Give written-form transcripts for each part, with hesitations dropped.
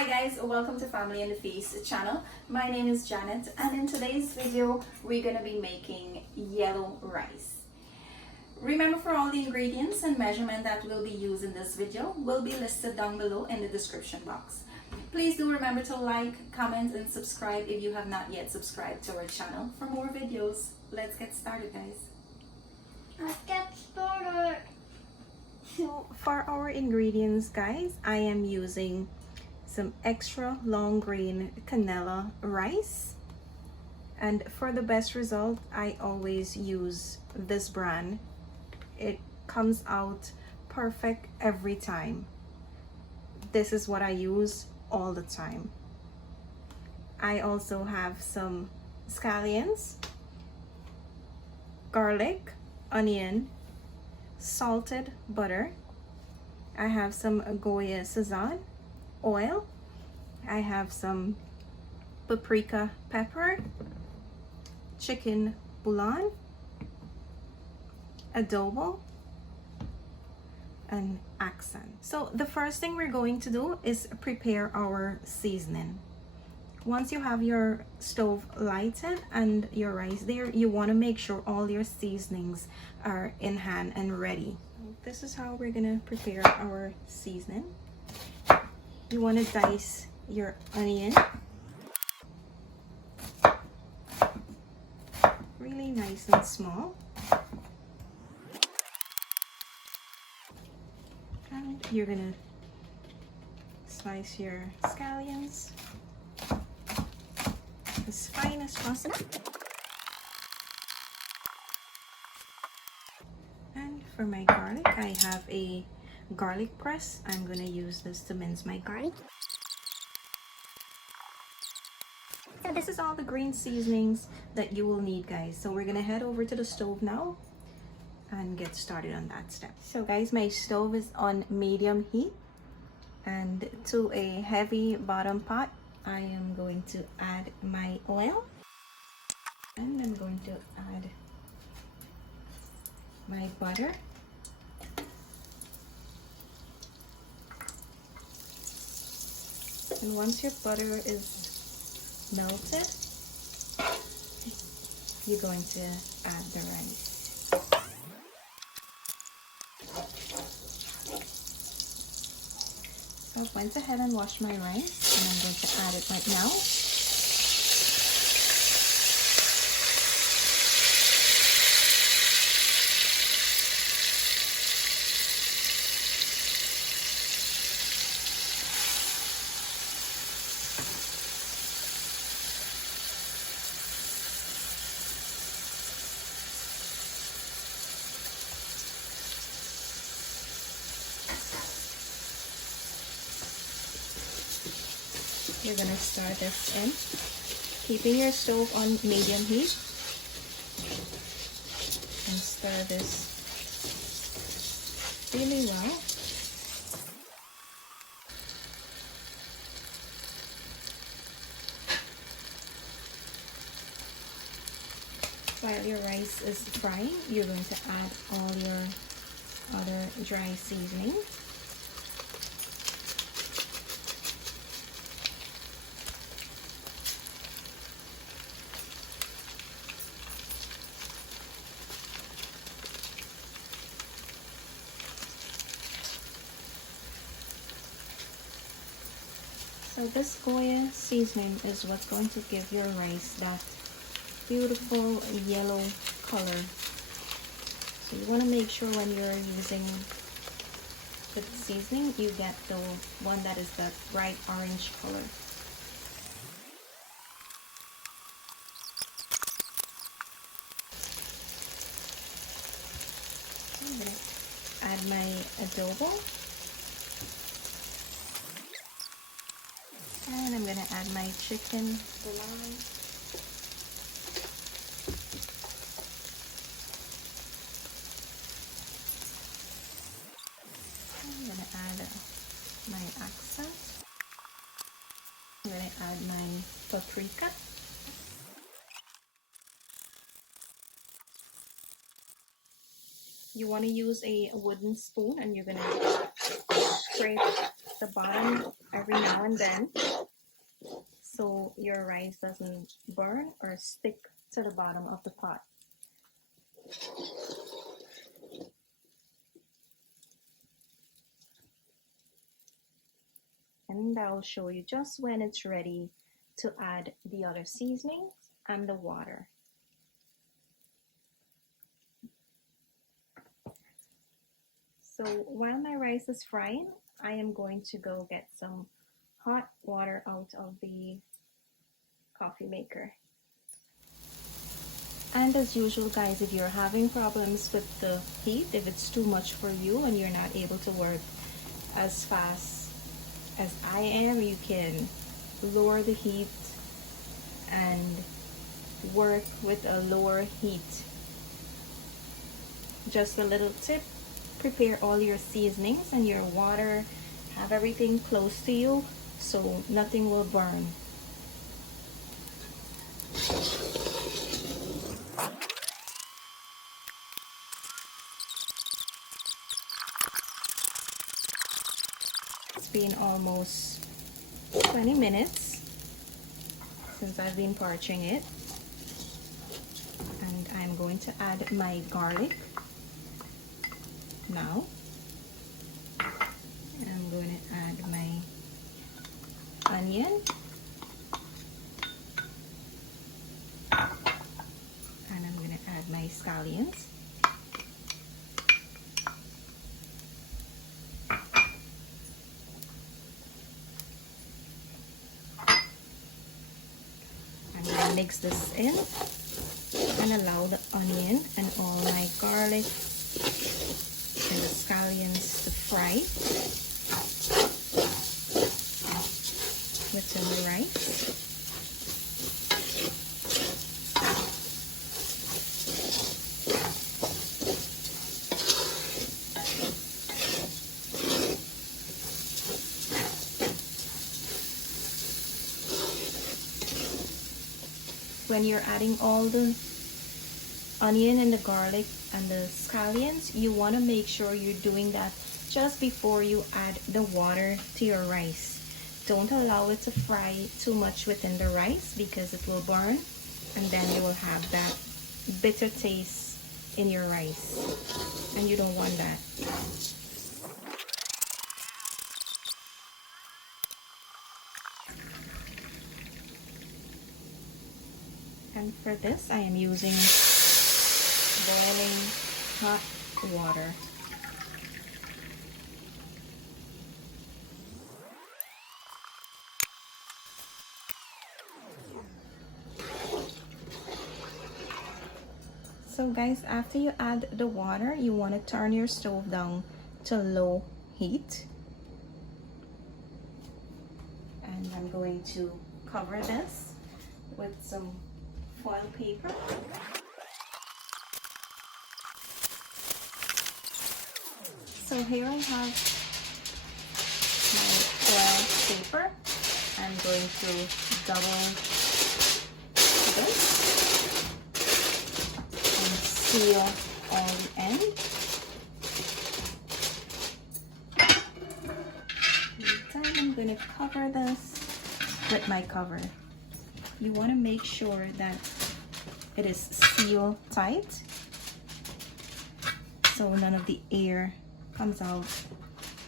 Hi guys, welcome to Family and the Feast channel. My name is Janet and in today's video we're gonna be making yellow rice. Remember, for all the ingredients and measurement that we'll be used in this video will be listed down below in the description box. Please do remember to like, comment and subscribe if you have not yet subscribed to our channel for more videos. Let's get started, guys. Let's get started. So for our ingredients, guys, I am using some extra long grain canola rice, and for the best result I always use this brand. It comes out perfect every time. This is what I use all the time. I also have some scallions, garlic, onion, salted butter. I have some Goya Saźon oil. I have some paprika pepper, chicken bouillon, adobo, and accent. So the first thing we're going to do is prepare our seasoning. Once you have your stove lighted and your rice there, you want to make sure all your seasonings are in hand and ready. This is how we're gonna prepare our seasoning. You want to dice your onion really nice and small, and you're gonna slice your scallions as fine as possible. And for my garlic, I have a garlic press. I'm gonna use this to mince my garlic. So this is all the green seasonings that you will need, guys. So we're gonna head over to the stove now and get started on that step. So guys, my stove is on medium heat, and to a heavy bottom pot I am going to add my oil, and I'm going to add my butter. And once your butter is melted, you're going to add the rice. So I went ahead and washed my rice, and I'm going to add it right now. You're gonna stir this in, keeping your stove on medium heat, and stir this really well. While your rice is frying, you're going to add all your other dry seasoning. So this Goya seasoning is what's going to give your rice that beautiful yellow color. So you want to make sure when you're using the seasoning, you get the one that is the bright orange color. I'm going to add my adobo. And I'm gonna add my chicken bouillon. I'm gonna add my accent. I'm gonna add my paprika. You want to use a wooden spoon, and you're gonna scrape the bottom every every now and then so your rice doesn't burn or stick to the bottom of the pot. And I'll show you just when it's ready to add the other seasonings and the water. So while my rice is frying, I am going to go get some hot water out of the coffee maker. And as usual, guys, if you're having problems with the heat, if it's too much for you and you're not able to work as fast as I am, you can lower the heat and work with a lower heat. Just a little tip: prepare all your seasonings and your water, have everything close to you so nothing will burn. It's been almost 20 minutes since I've been parching it, and I'm going to add my garlic now. I'm going to add my onion, and I'm going to add my scallions. I'm going to mix this in and allow the onion and all my garlic and the scallions to fry within the rice. When you're adding all the onion and the garlic and the scallions, you want to make sure you're doing that just before you add the water to your rice. Don't allow it to fry too much within the rice because it will burn, and then you will have that bitter taste in your rice, and you don't want that. And for this, I am using boiling hot water. So guys, after you add the water, you want to turn your stove down to low heat. And I'm going to cover this with some foil paper. So here I have my foil paper. I'm going to double this and seal all the ends. Then I'm going to cover this with my cover. You want to make sure that it is sealed tight so none of the air comes out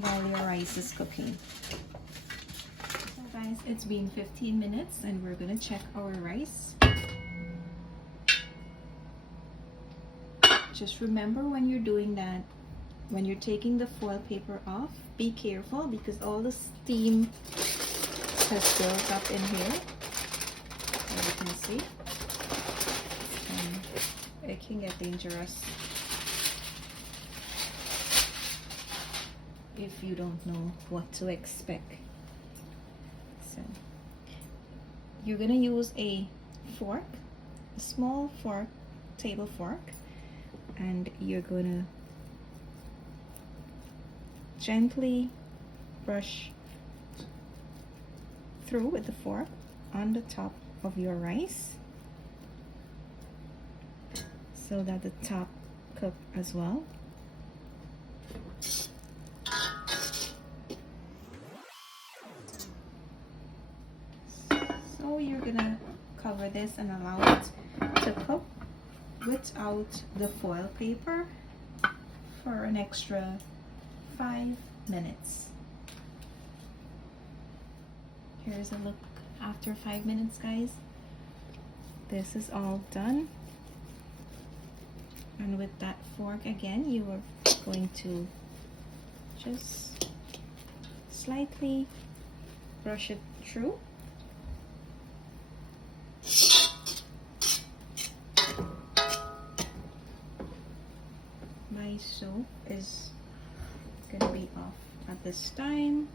while your rice is cooking. So guys, it's been 15 minutes and we're gonna check our rice. Just remember when you're doing that, when you're taking the foil paper off, be careful because all the steam has built up in here, as you can see, and it can get dangerous if you don't know what to expect. So you're gonna use a fork, a small fork, table fork, and you're gonna gently brush through with the fork on the top of your rice so that the top cook as well. you're gonna cover this and allow it to cook without the foil paper for an extra 5 minutes. Here's a look after 5 minutes, guys. This is all done. And with that fork again, you are going to just slightly brush it through. My soap is going to be off at this time.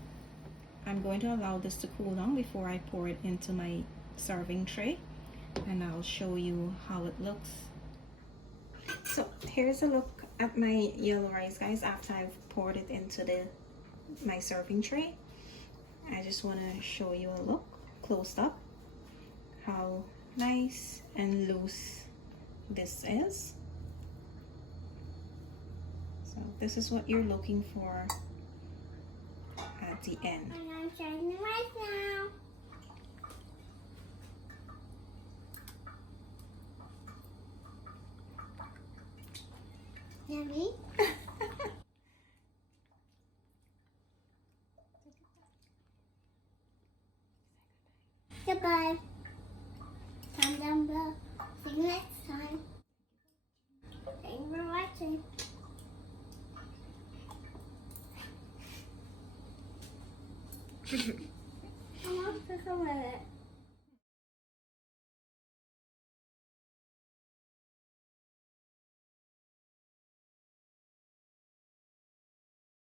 I'm going to allow this to cool down before I pour it into my serving tray, and I'll show you how it looks. So here's a look at my yellow rice, guys, after I've poured it into my serving tray. I just want to show you a look close up how nice and loose this is. So this is what you're looking for at the end. And I'm serving the rice now. Yummy. Goodbye. Comment down below. See you next time. Thank you for watching. I want to cook with it.